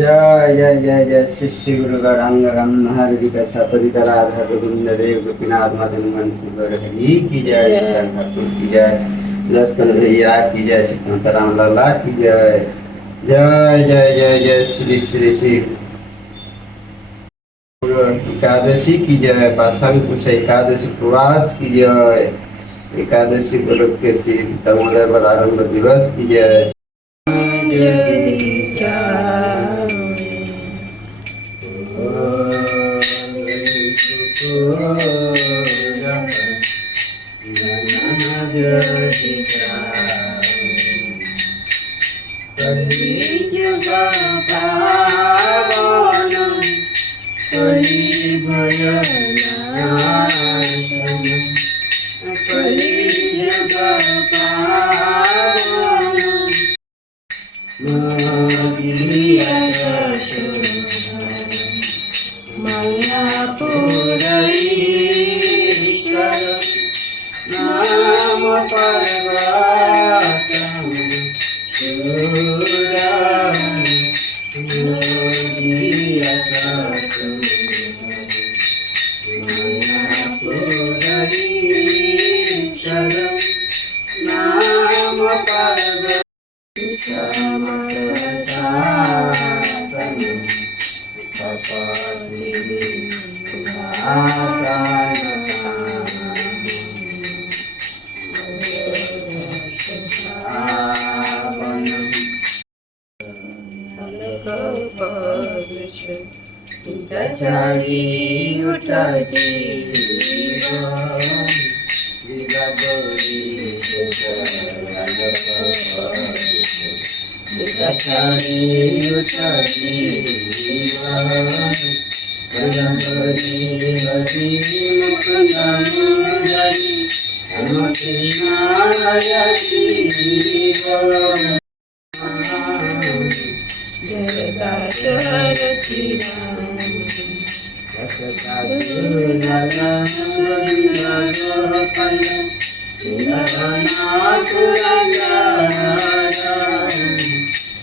जय जय जय जय शिष्य गुरु गौरांग परिता राधा गोविंद देव गोपीनाथ मदन हरि की जय ठाकुर की जय। लक्ष्मण भैया की जय सीताराम लाला की जय। जय जय जय जय श्री श्री श्री। एकादशी की जय पाषाण कुश एकादशी प्रवास की जय। एकादशी गोलोक के श्री तमोदय पदारंभ दिवस की जय। जय। Thank you. তারে তারে কলম রে হদিন কলম জারি আমাকে Narayani বলম জগদা Charati Ram Thank you.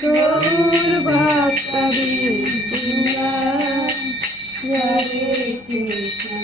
Guru Bhakta Jare Krishna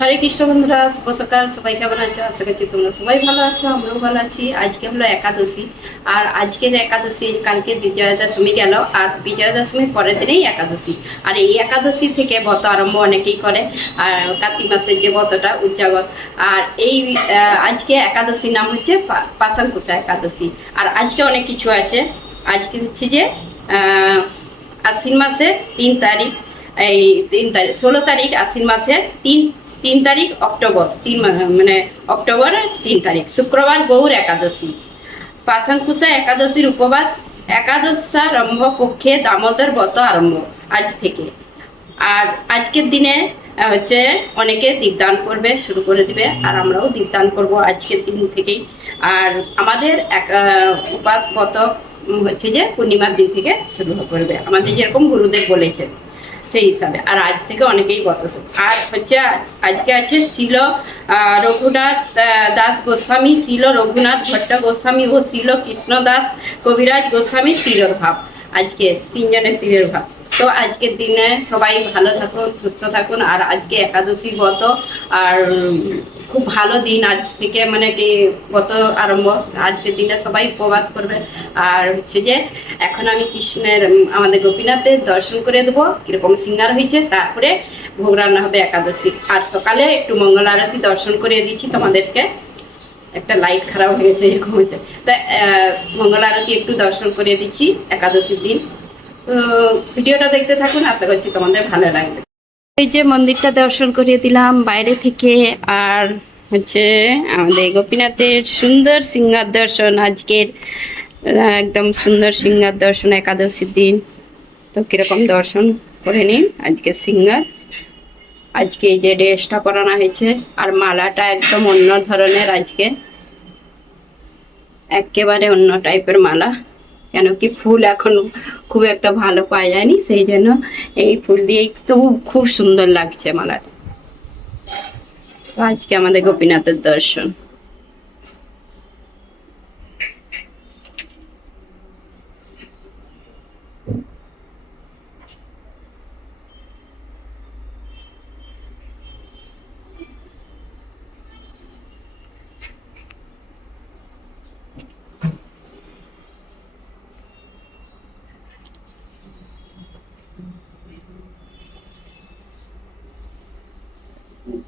হরে কৃষ্ণ বন্ধুরা, শুভ সকাল। সবাই কেমন আছো? আশা করছি তোমরা সবাই ভালো আছো, আমরাও ভালো আছি। আজকে হলো একাদশী। আর আজকের একাদশী, কালকে বিজয়া দশমী গেল। আর বিজয়া দশমীর পরের দিনেই একাদশী। আর এই একাদশী থেকে ব্রত আরম্ভ অনেকেই করে। আর কার্তিক মাসের যে ব্রতটা উদযাপন। আর এই আজকে একাদশীর নাম হচ্ছে পা- পাশাঙ্কুশা একাদশী। আর আজকে অনেক কিছু আছে। আজকে হচ্ছে যে আশ্বিন মাসের তিন তারিখ। এই তিন তারিখ, ষোলো তারিখ, আশ্বিন মাসের তিন তিন তারিখ, অক্টোবর, তিন মানে অক্টোবরের তিন তারিখ, শুক্রবার গৌর একাদশী। পাশাঙ্কুশা একাদশীর উপবাস একাদশারম্ভ পক্ষে দামোদর ব্রত আরম্ভ, আজ থেকে। আর আজকের দিনে হচ্ছে অনেকে দীপদান করবে, শুরু করে দিবে, আর আমরাও দীপদান করব আজকের দিন থেকেই। আর আমাদের এক উপাস ব্রত হচ্ছে যে পূর্ণিমার দিন থেকে শুরু করবে। আমাদের যেরকম গুরুদেব বলেছেন। সেই হিসাবে। আর আজ থেকে অনেকেই গত আর হচ্ছে আজ- আজকে আছে শিল রঘুনাথ দাস গোস্বামী শিল রঘুনাথ ভট্ট গোস্বামী ও শিল কৃষ্ণ দাস কবিরাজ গোস্বামী, তীরের ভাব। আজকে তিনজনের তীরের ভাব। তো আজকের দিনে সবাই ভালো থাকুন, সুস্থ থাকুন। আর আজকে একাদশী গত আর খুব ভালো দিন আজ থেকে মানে কি গত আরম্ভ আজকের দিনে সবাই উপবাস করবে। আর হচ্ছে যে, এখন আমি কৃষ্ণের আমাদের গোপীনাথের দর্শন করে দেবো, কীরকম সিঙ্গার হয়েছে, তারপরে ভোগ রান্না হবে একাদশী। আর সকালে একটু মঙ্গল আরতি দর্শন করে দিচ্ছি তোমাদেরকে। একটা লাইট খারাপ হয়ে গেছে, এরকম হয়েছে। তা মঙ্গল আরতি একটু দর্শন করে দিচ্ছি একাদশীর দিন। তো, ভিডিওটা দেখতে থাকুন, আশা করছি তোমাদের ভালো লাগবে। এই যে মন্দিরটা দর্শন করিয়ে দিলাম বাইরে থেকে, আর হচ্ছে আমাদের গোপীনাথের সুন্দর সিঙ্গার দর্শন, আজকের একদম সুন্দর সিঙ্গার দর্শন, একাদশীর দিন। তো কীরকম দর্শন করে নিন আজকে সিঙ্গার আজকে এই যে ড্রেসটা পরানো হয়েছে, আর মালাটা একদম অন্য ধরনের আজকে। একেবারে অন্য টাইপের মালা। কেন কি ফুল এখন খুব একটা ভালো পাওয়া যায়নি, সেই জন্য এই ফুল দিয়েই তো খুব সুন্দর লাগছে মালার আজকে আমাদের গোপীনাথের দর্শন।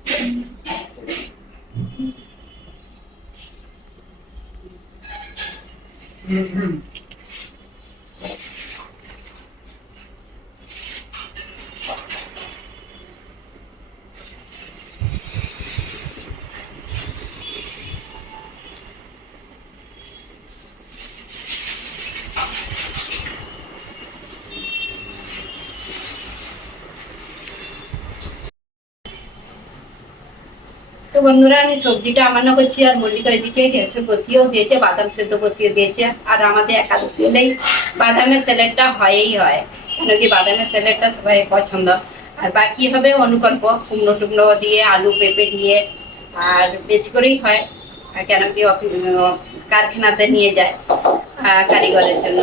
তো বন্ধুরা, আমি সবজিটা আমান্য করছি আর মল্লিকা এদিকে গ্যাসে বসিয়েও দিয়েছে, বাদাম সেদ্ধ বসিয়ে দিয়েছে। আর আমাদের একাদশী হলেই বাদামের স্যালাডটা হয়ই হয় কেন কি বাদামের স্যালাডটা সবাই পছন্দ। আর বাকি হবে অনুকল্প, কুমড়ো টুমড়ো দিয়ে, আলু পেঁপে দিয়ে, আর বেশি করেই হয়। আর কেন কি কারখানাতে নিয়ে যায় কারিগরের জন্য।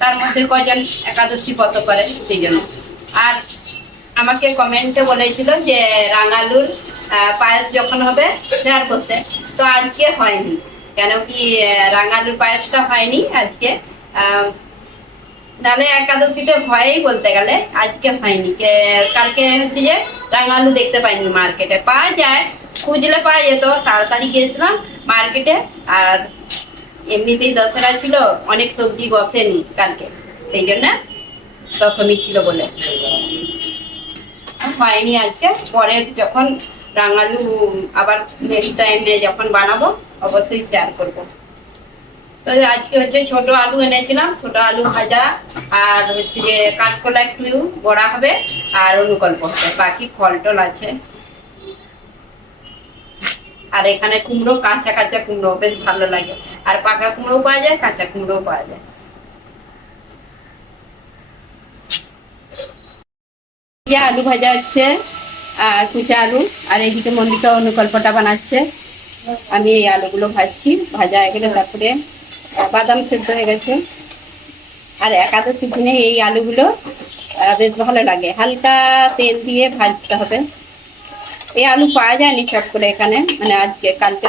তার মধ্যে কজন একাদশী ব্রত করে সেই জন্য। আর আমাকে কমেন্টে বলেছিল যে রাঙালুর পায়েস যখন হবে শেয়ার করতে। তো আজকে হয়নি, কেন কি রাঙালুর পায়েসটা হয়নি আজকে। নাহলে একাদশীতে ভয়েই বলতে গেলে আজকে হয়নি। কালকে হচ্ছে যে রাঙালু দেখতে পাইনি মার্কেটে। পাওয়া যায়, খুঁজলে পাওয়া যেত, তাড়াতাড়ি গিয়েছিলাম মার্কেটে, আর এমনিতেই দশেরা ছিল, অনেক সবজি বসেনি কালকে। সেই জন্য দশমী ছিল বলে। হয়নি আজকে। পরে যখন রাঙালু আবার নেক্সট টাইমে যখন বানাবো, অবশ্যই শেয়ার করব। তো আজকে হচ্ছে ছোট আলু এনেছিলাম, ছোট আলু ভাজা, আর হচ্ছে যে কাঁচকলা একটু বড়া হবে, আর অনুকল্প হবে বাকি ফল টল আছে। আর এখানে কুমড়ো, কাঁচা কাঁচা কুমড়ো, বেশ ভালো লাগে। আর পাকা কুমড়ো পাওয়া যায়, কাঁচা কুমড়ো পাওয়া যায়। আলু ভাজা হচ্ছে, আর কুচা আলু, আর এইদিকে মল্লিকা অনুকল্পটা বানাচ্ছে। আমি এই আলুগুলো ভাজছি, ভাজা হয়ে গেলে তারপরে বাদাম সেদ্ধ হয়ে গেছে। আর একাদশীর দিনে এই আলুগুলো বেশ ভালো লাগে। হালকা তেল দিয়ে ভাজতে হবে। এই আলু পাওয়া যায়নি চট করে এখানে মানে আজকে, কালকে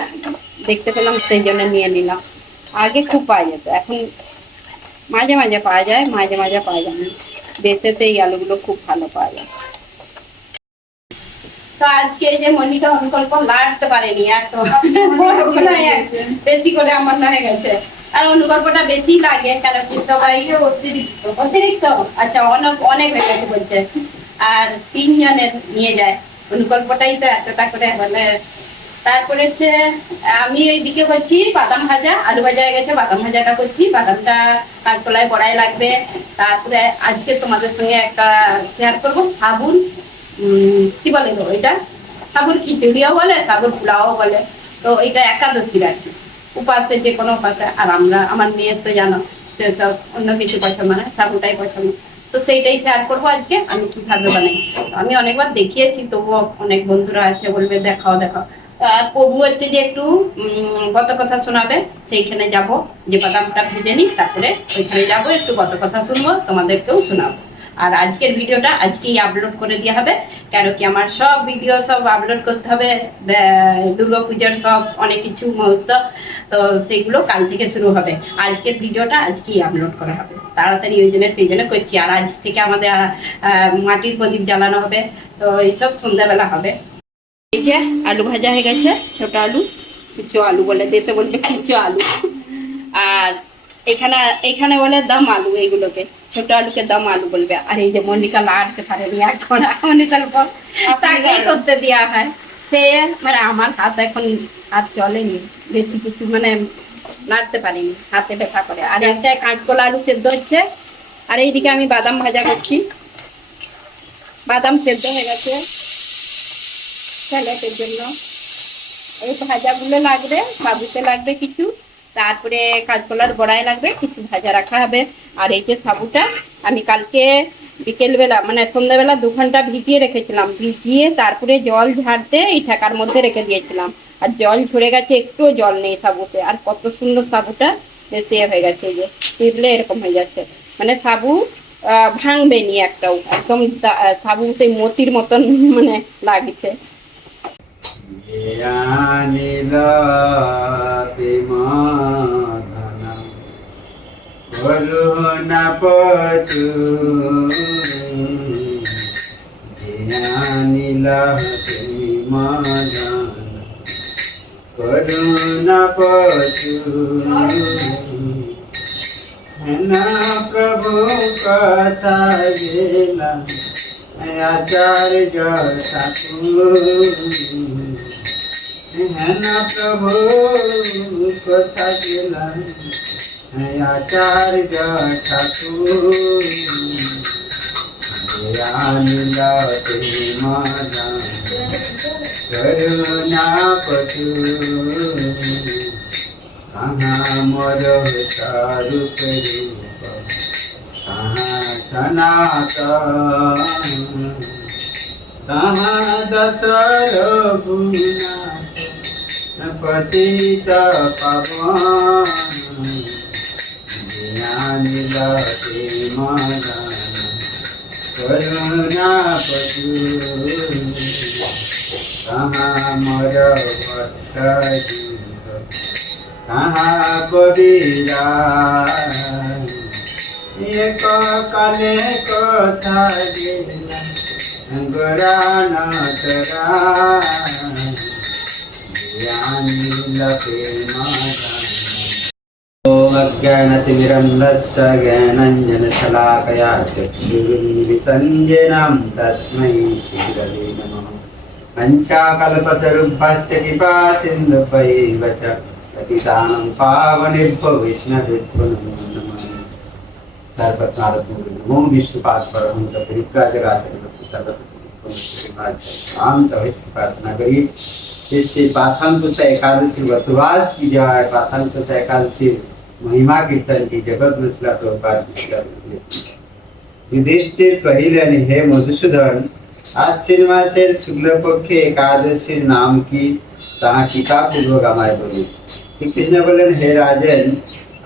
দেখতে পেলাম, সেই জন্য নিয়ে নিলাম। আগে খুব পাওয়া যেত, এখন মাঝে মাঝে পাওয়া যায়, মাঝে মাঝে পাওয়া যায় না। দেশেতে এই আলুগুলো খুব ভালো পাওয়া যায়। বেশি করে আমার হয়ে গেছে আর অনুকল্পটা বেশি লাগে অতিরিক্ত অতিরিক্ত আচ্ছা অনেক অনেক হয়ে গেছে বলছে আর তিনজনের নিয়ে যায় অনুকল্পটাই তো এতটা করে মানে তারপরে হচ্ছে, আমি এইদিকে করছি বাদাম ভাজা, আলু ভাজা গেছে, বাদাম ভাজাটা করছি। বাদামটা কাঁচকলায় বড়াই লাগবে। তারপরে আজকে তোমাদের সঙ্গে একটা শেয়ার করব, সাবুন কি বলে গো এটা সাবুর খিচুড়িও বলে সাবুর পোলাও বলে। তো এটা একাদশীর আর কি। উপাসে যে কোনো উপাসে, আর আমরা, আমার মেয়ের তো জানো সেসব অন্য কিছু পছন্দ না সাবুটাই পছন্দ। তো সেইটাই শেয়ার করব আজকে, আমি কীভাবে বানাই। আমি অনেকবার দেখিয়েছি, তবুও অনেক বন্ধুরা আছে, বলবে দেখাও দেখাও। প্রভু হচ্ছে যে একটু গত কথা শোনাবে, সেইখানে যাব, যে বাদামটা ভেজে নিই, তারপরে ওইখানে যাব, একটু গত কথা শুনব, তোমাদেরকেও শোনাবো। আর আজকের ভিডিওটা আজকেই আপলোড করে দেওয়া হবে, কেন কি আমার সব ভিডিও সব আপলোড করতে হবে দুর্গা পূজার সব অনেক কিছু মুহূর্ত, তো সেইগুলো কাল থেকে শুরু হবে। আজকের ভিডিওটা আজকেই আপলোড করা হবে। তাড়াতাড়ি ওই জন্য সেই জন্য করছি। আর আজ থেকে আমাদের মাটির প্রদীপ জ্বালানো হবে, তো এইসব সন্ধ্যাবেলা হবে। এই যে আলু ভাজা হয়ে গেছে ছোট আলু কুচো আলু বলে দেশে বলবে কুচো আলু আর এখানে এখানে বলে দম আলু এইগুলোকে ছোট আলুকে দম আলু বলবে আর এই যে মল্লিকা লাড়তে পারেনি এখন মল্লিকার বল তাকেই করতে দেওয়া হয় সে মানে আমার হাত এখন হাত চলেনি বেশি কিছু মানে নাড়তে পারিনি হাতে ব্যথা করে আর একটা কাঁচকলা আলু সেদ্ধ হচ্ছে আর এইদিকে আমি বাদাম ভাজা করছি বাদাম সেদ্ধ হয়ে গেছে স্যালাডের জন্য। এই ভাজাগুলো লাগবে, সাবুতে লাগবে কিছু, তারপরে কাঁচকলার বড়াই লাগবে, কিছু ভাজা রাখা হবে। আর এই যে সাবুটা, আমি কালকে বিকেলবেলা মানে সন্ধ্যাবেলা দু ঘণ্টা ভিজিয়ে রেখেছিলাম। ভিজিয়ে তারপরে জল ঝাড়তে এই ঠেকার মধ্যে রেখে দিয়েছিলাম। আর জল ঝরে গেছে, একটুও জল নেই সাবুতে। আর কত সুন্দর সাবুটা সে হয়ে গেছে যে টিপলে এরকম হয়ে যাচ্ছে। মানে সাবু ভাঙবে নি একটাও, একদম সাবু সেই মতির মতন মানে লাগছে। করুণা পচু জ্ঞানীলাতিমাধনম করুণা পচু না প্রভু কথা গেলাম আচার্য ঠাকুর হ্যাঁ প্রভু কথা গেলাম আচার্য ঠাকুর আনিলা মাদা করুণা পটু কাহা মর তারুপ রূপ কাহা সনাতন তাহা দশ গুণা পতিত পাবন। করুণা পশু তাহা মর তাহা কবিরা এক কালে কথা গেলা अज्ञानतिमिरन्धश्चज्ञानञ्जनशलाकया चक्षुरुन्मिलितञ्जनां तस्मै श्रीरवे नमः पञ्चाकल्पतरुभ्यश्च कृपासिन्धुभैव च प्रतिदानं पावनेभ्यो वैष्णवेभ्यो नमो नमः सर्वत्नारत्नगुरु ओम विष्णुपाद परमहंस परिप्राजराज सर्वत्र श्रीमान शांत प्रार्थना करिए इससे पाथांकुश एकादशी व्रतवास की जाए पाथांकुश एकादशी महिमा कीर्तन की जगत मसला तो যুধিষ্ঠির কহিলেন হে মধুসূদন আশ্বিন মাসের শুক্লপক্ষে একাদশীর নাম কি তাহা টিকাপূর্বক আমায় বলুন শ্রীকৃষ্ণ বললেন হে রাজেন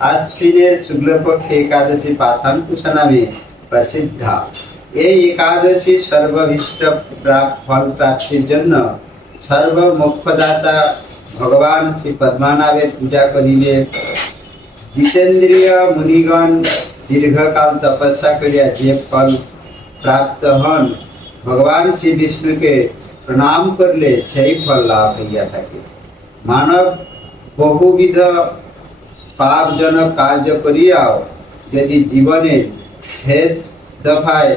আশ্বিনের শুক্লপক্ষে একাদশী পাশাঙ্কুশা নামে প্রসিদ্ধা এই একাদশী সর্ববিষ্ট প্রাপ- ফল প্রাপ্তির জন্য সর্বমোক্ষদাতা ভগবান শ্রী পদ্মনাভের পূজা করিলে জিতেন্দ্রিয় মুনিগণ দীর্ঘকাল তপস্যা করিয়া যে ফল প্রাপ্ত হন ভগবান শ্রী বিষ্ণুকে প্রণাম করলে সেই ফল লাভ হইয়া থাকে মানব বহুবিধ পাপজনক কার্য করিয়াও যদি জীবনে শেষ দফায়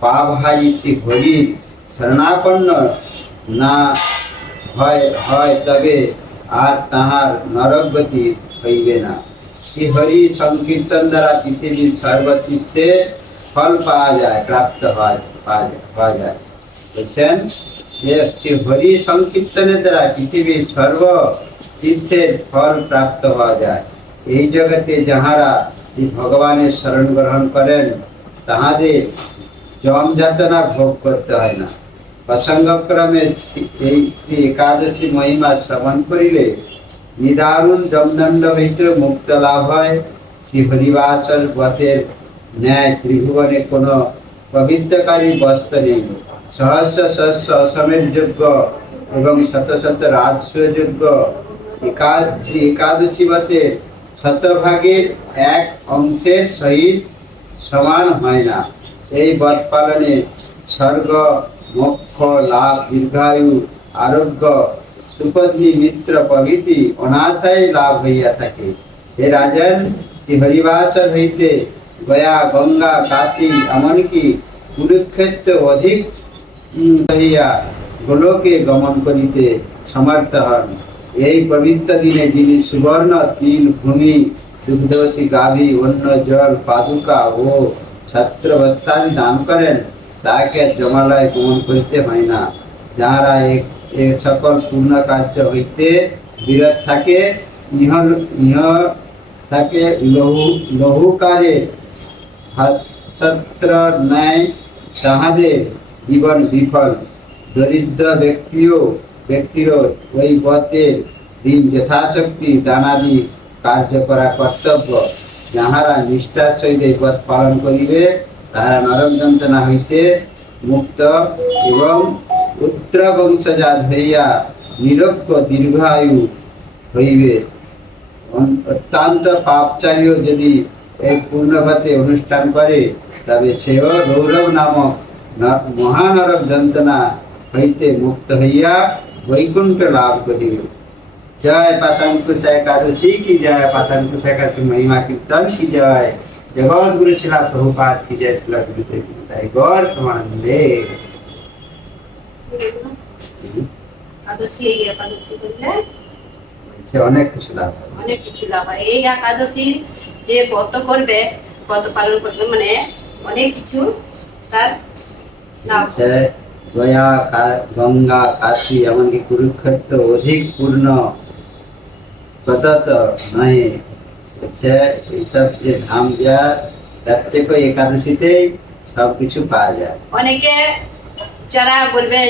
পাপহারী শ্রী হরির শরণাপন্ন না হয় হয় তবে আর তাহার নরকগতি হইবে না। হরি সংকীর্তন দ্বারা পৃথিবীর সর্বতীর্থে ফল পাওয়া যায়, প্রাপ্ত হয়, পাওয়া যায় বুঝছেন? যে শ্রী হরি সংকীর্তনের দ্বারা পৃথিবীর সর্ব তীর্থের ফল প্রাপ্ত হওয়া যায়। এই জগতে যাহারা শ্রী ভগবানের শরণ গ্রহণ করেন, তাহাদের জম যাতনা ভোগ করতে হয় না। প্রসঙ্গক্রমে শ্রী- এই শ্রী একাদশী মহিমা শ্রবণ করিলে নিদারুণ জমদণ্ড হইতে মুক্ত লাভ হয় শ্রী হরিবাসর ব্রতের ন্যায় ত্রিভুবনে কোনো পবিত্রকারী বস্ত্র নেই সহস্র সহস্র অসমের যোগ্য এবং শত শত রাজস্বীয় যোগ্য একাদশী একাদশী ব্রতে শতভাগের এক অংশের সহিত সমান হয় না এই ব্রত পালনে স্বর্গ মোক্ষ লাভ দীর্ঘায়ু আরোগ্য সুপত্নী মিত্র প্রভৃতি অনাশায় লাভ হইয়া থাকে হে রাজন শ্রী হরিবাসর হইতে গয়া গঙ্গা কাশী এমনকি কুরুক্ষেত্র অধিক উম, হইয়া গোলকে গমন করিতে সমর্থ হন এই পবিত্র দিনে যিনি সুবর্ণ তিল ভূমি দুগ্ধবতী গাভী অন্য জল পাদুকা ও ছত্রবস্তাদি দান করেন তাকে জমালয় গমন করিতে হয় না। যাহারা এ সকল পূর্ণ কার্য হইতে বিরত থাকে, ইহ ইহ থাকে লহু, লহুকারে হাস্যত্র ন্যায় তাহাদের জীবন বিফল। দরিদ্র ব্যক্তিও, ব্যক্তিরও ওই পথে দিন যথাশক্তি দানাদি কার্য করা কর্তব্য। যাহারা নিষ্ঠার সহিত এই পথ পালন করিবে তাহারা নরক যন্ত্রণা হইতে মুক্ত এবং উত্তর বংশজাত হইয়া নিরক্ষ দীর্ঘায়ু হইবে অন- অত্যন্ত পাপচারীও যদি এই পূর্ণভাতে অনুষ্ঠান করে তবে সেও গৌরব নামক ন- মহানরক যন্ত্রণা হইতে মুক্ত হইয়া বৈকুণ্ঠ লাভ করিবে জয় পাশাঙ্কুশ একাদশী কি জয় পাশাঙ্কুশ একাদশী মহিমা কীর্তন কি জয় জগৎ গুরু শিলা প্রভুপাত কি জয় শিলা গুরুদেব কি জয় গৌর প্রমানন্দে একাদশী এই একাদশী করলে সে অনেক কিছু লাভ হবে। অনেক কিছু লাভ হয় এই একাদশী যে ব্রত করবে ব্রত পালন করবে মানে অনেক কিছু তার লাভ হচ্ছে গয়া কা- গঙ্গা কাশী এমনকি কুরুক্ষেত্র অধিক পূর্ণ প্রদত্ত নয় হচ্ছে এইসব যে ধাম যা তার থেকে একাদশীতেই সব কিছু পাওয়া যায়। অনেকে যারা বলবে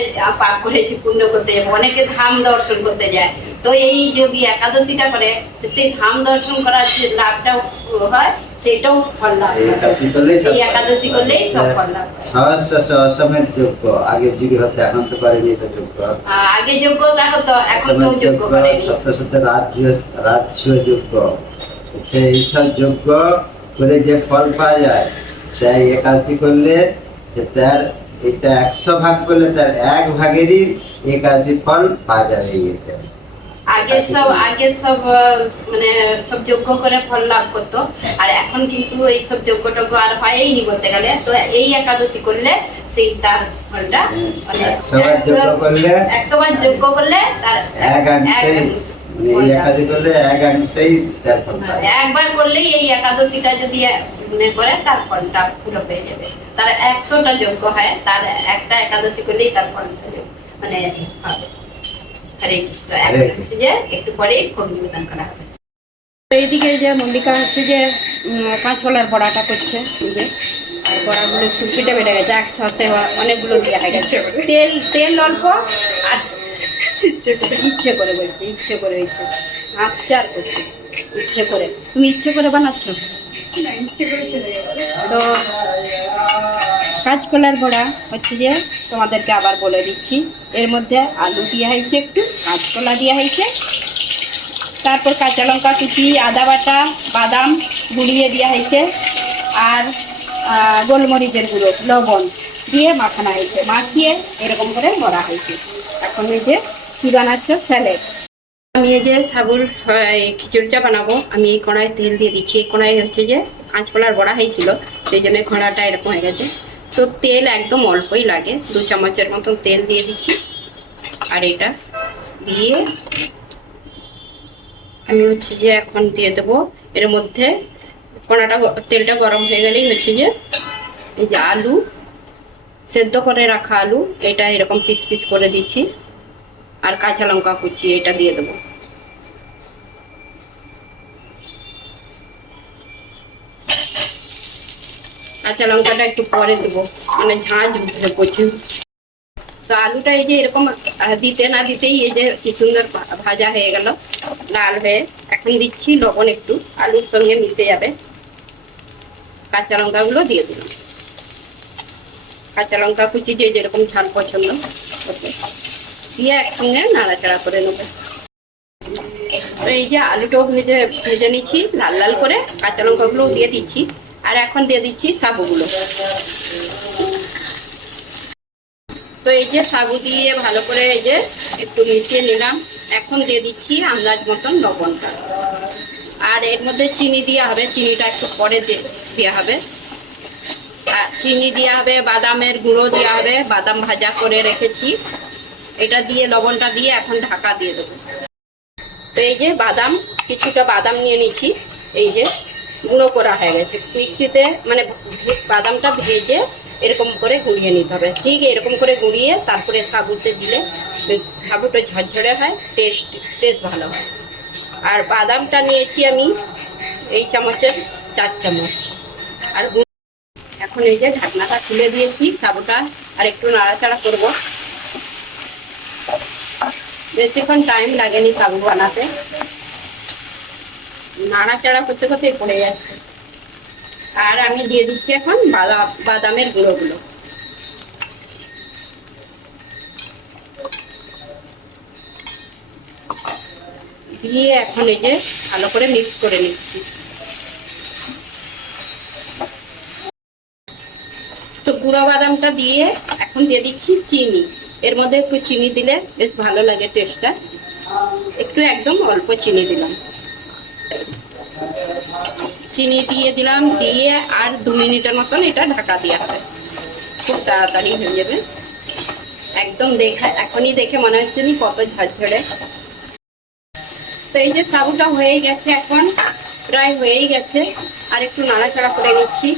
পাপ করেছি পূর্ণ করতে যাব অনেকে ধাম দর্শন করতে যায়। তো এই যদি একাদশীটা করে সেই ধাম দর্শন করার যে লাভটা হয় সেটাও ফল লাভ এই একাদশী করলেই সব সব ফল লাভ। সহস্র যোগ্য আগের যুগে হতে এখন তো করেনি এসব যোগ্য আগে যোগ্যতা হতো এখন তো যোগ্য করেনি। সত্য সত্য রাজ্য রাজ্য যোগ্য হচ্ছে এইসব যোগ্য করে যে ফল পাওয়া যায় তাই একাদশী করলে তার এটা একশো ভাগ করলে তার এক ভাগেরই একাদশী ফল পাওয়া যাবে আগে সব আগে সব মানে সব যোগ্য করে ফল লাভ করতো। আর এখন কিন্তু এই সব যোগ্য টোগ্য আর হয়ই বলতে গেলে। তো এই একাদশী করলে সেই তার ফলটা মানে একশো বার যোগ্য করলে একশো বার যোগ্য করলে তার এক মানে এই একাদশী করলে এক অংশেই তার ফল পাওয়া একবার করলেই এই একাদশীটা যদি মনে করে তার ফলটা পুরো পেয়ে যাবে। তার একশোটা যোগ্য হয় তার একটা একাদশী করলেই তার ফলটা মানে হবে। হরে কৃষ্ণ যে একটু পরেই ভোগ নিবেদন করা হবে। এইদিকে যে মল্লিকা হচ্ছে যে কাঁচকলার বড়াটা করছে যে আর বড়াগুলো একটু ফেটে বেড়ে গেছে একসাথে অনেকগুলো হয়ে গেছে। তেল তেল অল্প আর ইচ্ছে করে বলছে ইচ্ছে করে হয়েছে। হাসছে আর করছে। ইচ্ছে করে। তুমি ইচ্ছে করে বানাচ্ছ? তো কাঁচকলার বড়া হচ্ছে যে তোমাদেরকে আবার বলে দিচ্ছি। এর মধ্যে আলু দেওয়া হয়েছে একটু কাঁচকলা দেওয়া হয়েছে। তারপর কাঁচা লঙ্কা কুচি আদা বাটা বাদাম গুঁড়িয়ে দেওয়া হয়েছে। আর গোলমরিচের গুঁড়ো লবণ দিয়ে মাখানো হয়েছে। মাখিয়ে এরকম করে বড়া হয়েছে। এখন এই যে কী বানাচ্ছ? স্যালেড আমি এই যে সাবুর খিচুড়িটা বানাবো। আমি এই কড়াই তেল দিয়ে দিচ্ছি। এই কড়াই হচ্ছে যে কাঁচকলার বড়া হয়েছিল, সেই জন্য কড়াটা এরকম হয়ে গেছে। তো তেল একদম অল্পই লাগে, দু চামচের মতন তেল দিয়ে দিচ্ছি। আর এটা দিয়ে আমি হচ্ছে যে এখন দিয়ে দেবো। এর মধ্যে কড়াটা তেলটা গরম হয়ে গেলেই হচ্ছে যে এই যে আলু, সেদ্ধ করে রাখা আলু, এটা এরকম পিস পিস করে দিচ্ছি। আর কাঁচা লঙ্কা কুচি এটা দিয়ে দেবো। কাঁচা লঙ্কাটা একটু পরে দেবো মানে ঝাঁঝ উঠবে প্রচুর তো আলুটা এই যে এরকম দিতে না দিতেই এই যে কি সুন্দর ভাজা হয়ে গেল, লাল হয়ে। এখন দিচ্ছি লবণ একটু, আলুর সঙ্গে মিশে যাবে। কাঁচা লঙ্কাগুলো দিয়ে দিলাম কাঁচা লঙ্কা কুচি যে যেরকম ঝাল পছন্দ, ওকে। দিয়ে একসঙ্গে নাড়াচাড়া করে নেব। তো এই যে আলুটাও ভেজে ভেজে নিচ্ছি, লাল লাল করে কাঁচা লঙ্কাগুলোও দিয়ে দিচ্ছি, আর এখন দিয়ে দিচ্ছি সাবুগুলো তো এই যে সাবু দিয়ে ভালো করে এই যে একটু মিশিয়ে নিলাম, এখন দিয়ে দিচ্ছি আন্দাজ মতন লবণটা। আর এর মধ্যে চিনি দেওয়া হবে, চিনিটা একটু পরে দেওয়া হবে। আর চিনি দেওয়া হবে, বাদামের গুঁড়ো দেওয়া হবে, বাদাম ভাজা করে রেখেছি। এটা দিয়ে, লবণটা দিয়ে এখন ঢাকা দিয়ে দেবো। তো এই যে বাদাম, কিছুটা বাদাম নিয়ে নিচ্ছি এই যে গুঁড়ো করা হয়ে গেছে। মিক্সিতে মানে বাদামটা ভেজে এরকম করে গুঁড়িয়ে নিতে হবে। ঠিক এরকম করে গুঁড়িয়ে তারপরে সাবুতে দিলে সাবুটা ঝরঝরে হয় টেস্ট টেস্ট ভালো হয়। আর বাদামটা নিয়েছি আমি এই চামচের চার চামচ। আর এখন এই যে ঢাকনাটা খুলে দিয়েছি, সাবুটা আর একটু নাড়াচাড়া করব। বেশিক্ষণ টাইম লাগেনি সাবু বানাতে। নাড়াচাড়া করতে করতে পড়ে যাচ্ছে। আর আমি দিয়ে দিচ্ছি এখন বাদাম বাদামের গুঁড়োগুলো। দিয়ে এখন এই যে ভালো করে মিক্স করে নিচ্ছি। তো গুঁড়ো বাদামটা দিয়ে এখন দিয়ে দিচ্ছি চিনি। এর মধ্যে একটু চিনি দিলে বেশ ভালো লাগে টেস্টটা একটু একদম অল্প চিনি দিলাম। চিনি দিয়ে দিলাম, দিয়ে আর দু মিনিটের মতন এটা ঢাকা দেওয়া হবে। খুব তাড়াতাড়ি হয়ে যাবে। একদম দেখা, এখনই দেখে মনে হচ্ছে নি কত ঝরঝরে। তো এই যে সাবুটা হয়ে গেছে এখন, প্রায় হয়েই গেছে। আর একটু নাড়াচাড়া করে নিচ্ছি।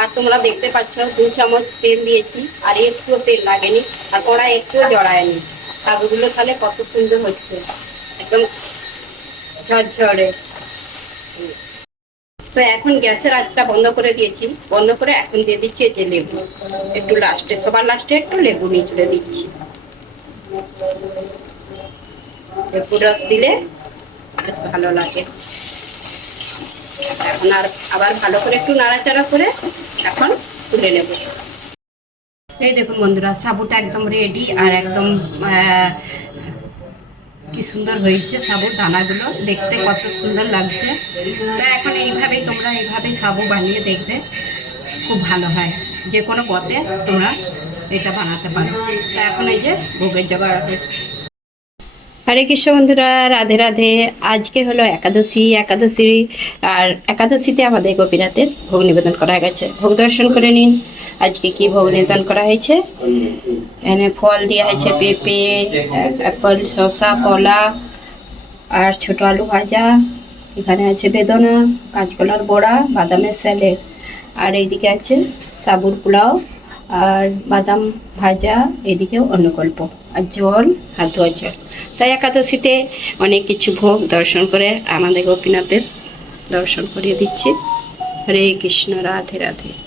আর তোমরা দেখতে পাচ্ছ, দু চামচ তেল দিয়েছি, আর একটুও তেল লাগেনি, আর কড়াই একটুও জড়ায়নি। সাবুগুলো তাহলে কত সুন্দর হচ্ছে, একদম ঝরঝরে। তো এখন গ্যাসের আঁচটা বন্ধ করে দিয়েছি, বন্ধ করে এখন দিয়ে দিচ্ছি যে লেবু। একটু লাস্টে, সবার লাস্টে একটু লেবু নিচড়ে দিচ্ছি। লেবু রস দিলে বেশ ভালো লাগে। এখন আর আবার ভালো করে একটু নাড়াচাড়া করে এখন তুলে নেব। এই দেখুন বন্ধুরা, সাবুটা একদম রেডি আর একদম কি সুন্দর হয়েছে সাবুর দানাগুলো। দেখতে কত সুন্দর লাগছে। তো এখন এইভাবেই তোমরা এইভাবেই সাবু বানিয়ে দেখবে। খুব ভালো হয়। যে কোনো পথে তোমরা এটা বানাতে পারো। তো এখন এই যে ভোগের জোগাড় হরে কৃষ্ণ বন্ধুরা, রাধে রাধে। আজকে হলো একাদশী একাদশী আর একাদশীতে আমাদের গোপীনাথের ভোগ নিবেদন করা গেছে। ভোগ দর্শন করে নিন। আজকে কি ভোগ নিবেদন করা হয়েছে? এখানে ফল দেওয়া হয়েছে, পেঁপে, অ্যাপল, শসা, কলা আর ছোট আলু ভাজা। এখানে আছে বেদনা, কাঁচকলার বড়া, বাদামের স্যালেড। আর এইদিকে আছে সাবুর পোলাও। আর বাদাম ভাজা, এদিকেও অনুকল্প আর জল আর ধোয়ার জল। তাই একাদশীতে অনেক কিছু ভোগ দর্শন করে আমাদের গোপীনাথের দর্শন করিয়ে দিচ্ছে। হরে কৃষ্ণ, রাধে রাধে।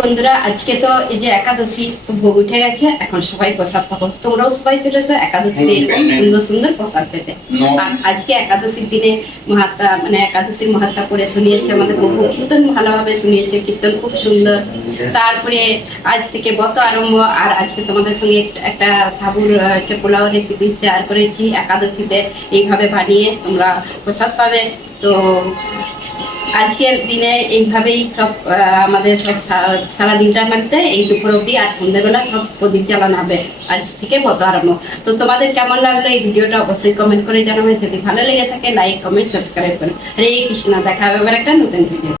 বন্ধুরা আজকে তো এই যে একাদশী তো ভোগ উঠে গেছে। এখন সবাই প্রসাদ পাবো। তোমরাও সবাই চলে এসো একাদশীর এরকম সুন্দর সুন্দর প্রসাদ পেতে। আর আজকে একাদশীর দিনে মহাত্মা মানে একাদশীর মহাত্মা করে শুনিয়েছে আমাদের বহু কীর্তন ভালোভাবে শুনিয়েছে কীর্তন খুব সুন্দর। তারপরে আজ থেকে বত আরম্ভ। আর আজকে তোমাদের সঙ্গে একটা- একটা সাবুর হচ্ছে পোলাও রেসিপি শেয়ার করেছি একাদশীতে। এইভাবে বানিয়ে তোমরা প্রসাদ পাবে। তো আজকের দিনে এইভাবেই সব আমাদের সব সারা- দিনটা মধ্যে এই দুপুর অবধি আর সন্ধ্যেবেলা সব প্রদীপ জ্বালানো হবে। আজ থেকে ব্রত আরম্ভ। তো তোমাদের কেমন লাগল এই ভিডিওটা অবশ্যই কমেন্ট করে জানাবে। যদি ভালো লেগে থাকে লাইক কমেন্ট সাবস্ক্রাইব করে। হরে কৃষ্ণা। দেখা হবে আবার একটা নতুন ভিডিও